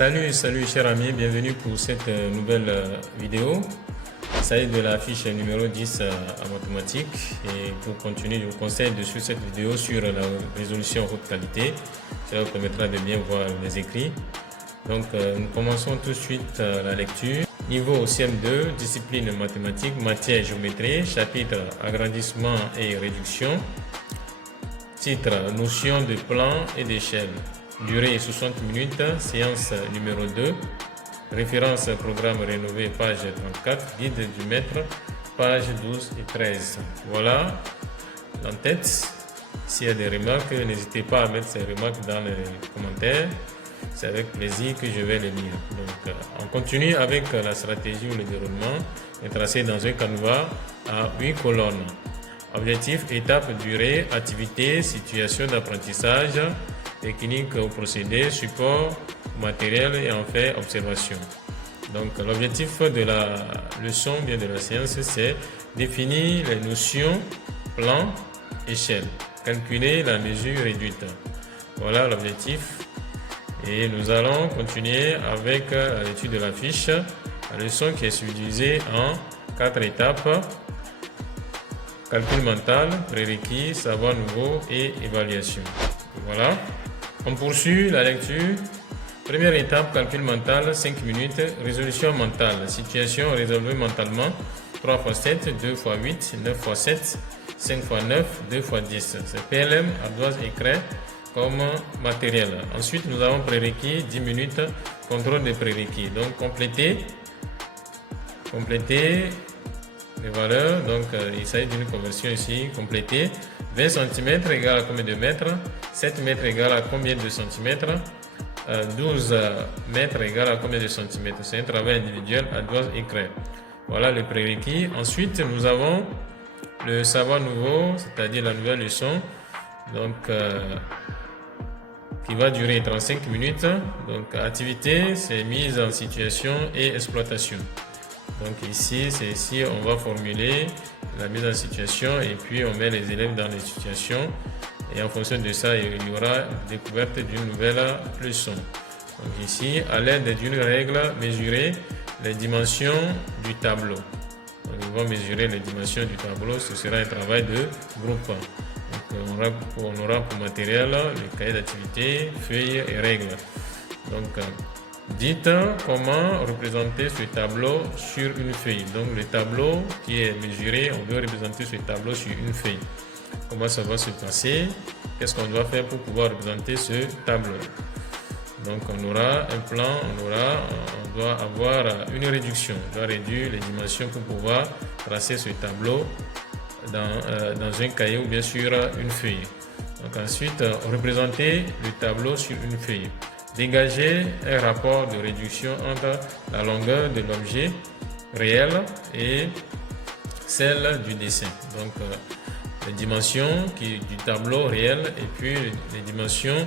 Salut chers amis, bienvenue pour cette nouvelle vidéo. Ça est de la fiche numéro 10 en mathématiques. Et pour continuer, je vous conseille de suivre cette vidéo sur la résolution haute qualité. Cela vous permettra de bien voir les écrits. Donc nous commençons tout de suite la lecture. Niveau CM2, discipline mathématiques, matière géométrie, chapitre agrandissement et réduction. Titre, notion de plan et d'échelle. Durée 60 minutes, séance numéro 2. Référence programme rénové, page 34. Guide du maître, page 12 et 13. Voilà l'en-tête. S'il y a des remarques, n'hésitez pas à mettre ces remarques dans les commentaires. C'est avec plaisir que je vais les lire. Donc, on continue avec la stratégie ou le déroulement. Est tracé dans un canevas à 8 colonnes. Objectif, étape, durée, activité, situation d'apprentissage, technique ou procédé, support, matériel et enfin observation. Donc l'objectif de la leçon, bien de la séance, c'est définir les notions plan, échelle, calculer la mesure réduite. Voilà l'objectif. Et nous allons continuer avec l'étude de la fiche, la leçon qui est subdivisée en 4 étapes. Calcul mental, prérequis, savoir nouveau et évaluation. Voilà. On poursuit la lecture. Première étape, calcul mental, 5 minutes. Résolution mentale, situation résolvée mentalement. 3 x 7, 2 x 8, 9 x 7, 5 x 9, 2 x 10. C'est PLM, ardoise et craie comme matériel. Ensuite, nous avons prérequis, 10 minutes. Contrôle des prérequis. Donc, compléter les valeurs, donc il s'agit d'une conversion ici, complétée. 20 cm égale à combien de mètres? 7 mètres égale à combien de centimètres? 12 mètres égale à combien de centimètres? C'est un travail individuel à doigts et craie. Voilà le prérequis. Ensuite, nous avons le savoir nouveau, c'est-à-dire la nouvelle leçon, donc qui va durer 35 minutes. Donc activité, c'est mise en situation et exploitation. Donc ici, c'est ici on va formuler la mise en situation et puis on met les élèves dans les situations et en fonction de ça, il y aura découverte d'une nouvelle leçon. Donc ici, à l'aide d'une règle, mesurer les dimensions du tableau. Donc ils vont mesurer les dimensions du tableau, ce sera un travail de groupe. Donc on aura pour matériel le cahier d'activité, feuilles et règles. Donc dites comment représenter ce tableau sur une feuille. Donc le tableau qui est mesuré, on veut représenter ce tableau sur une feuille. Comment ça va se passer? Qu'est-ce qu'on doit faire pour pouvoir représenter ce tableau? Donc on aura un plan, on doit avoir une réduction. On doit réduire les dimensions pour pouvoir tracer ce tableau dans un cahier ou bien sur une feuille. Donc ensuite, représenter le tableau sur une feuille. Dégager un rapport de réduction entre la longueur de l'objet réel et celle du dessin. Donc, les dimensions du tableau réel et puis les dimensions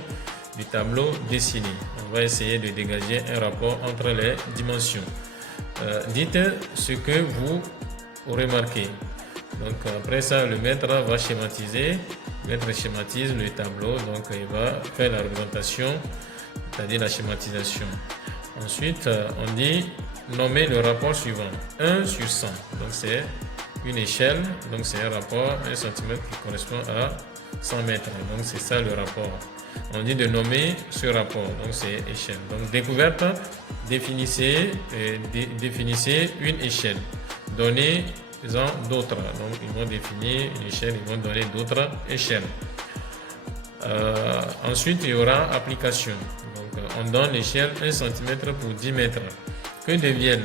du tableau dessiné. On va essayer de dégager un rapport entre les dimensions. Dites ce que vous remarquez. Donc, après ça, le maître va schématiser. Le maître schématise le tableau. Donc, il va faire la représentation, c'est-à-dire la schématisation. Ensuite, on dit nommer le rapport suivant. 1 sur 100. Donc, c'est une échelle. Donc, c'est un rapport, 1 cm qui correspond à 100 mètres. Donc, c'est ça le rapport. On dit de nommer ce rapport. Donc, c'est échelle. Donc, découverte, définissez une échelle. Donnez-en d'autres. Donc, ils vont définir une échelle, ils vont donner d'autres échelles. Ensuite, il y aura application. Donc, on donne l'échelle 1 cm pour 10 mètres. Que deviennent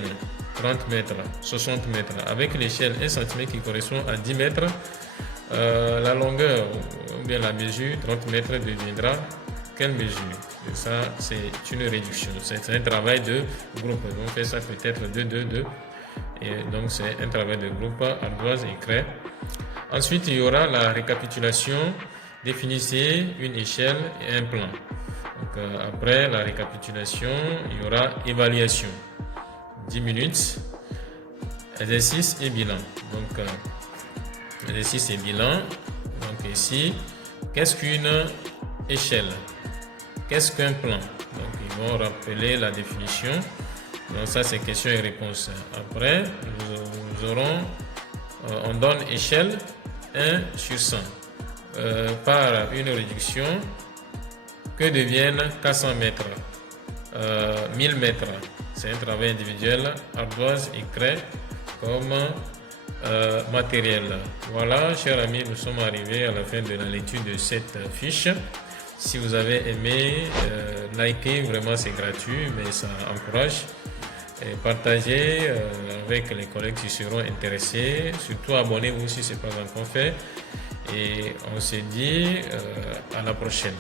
30 mètres, 60 mètres? Avec l'échelle 1 cm qui correspond à 10 mètres, la longueur ou bien la mesure 30 mètres deviendra quelle mesure? Et ça, c'est une réduction. C'est un travail de groupe. Donc, on fait ça peut-être 2, 2, 2. Et donc, c'est un travail de groupe, ardoise et craie. Ensuite, il y aura la récapitulation. Définissez une échelle et un plan. Donc, après la récapitulation, il y aura évaluation. 10 minutes. Exercice et bilan. Donc, exercice et bilan. Donc, ici, qu'est-ce qu'une échelle? Qu'est-ce qu'un plan? Donc, il vont rappeler la définition. Donc ça, c'est questions et réponses. Après, nous aurons, on donne échelle 1 sur 100 par une réduction. Que deviennent 400 mètres, 1000 mètres. C'est un travail individuel, ardoise et craie comme matériel. Voilà, chers amis, nous sommes arrivés à la fin de la lecture de cette fiche. Si vous avez aimé, likez, vraiment c'est gratuit, mais ça encourage. Et partagez avec les collègues qui seront intéressés. Surtout abonnez-vous si ce n'est pas encore fait. Et on se dit à la prochaine.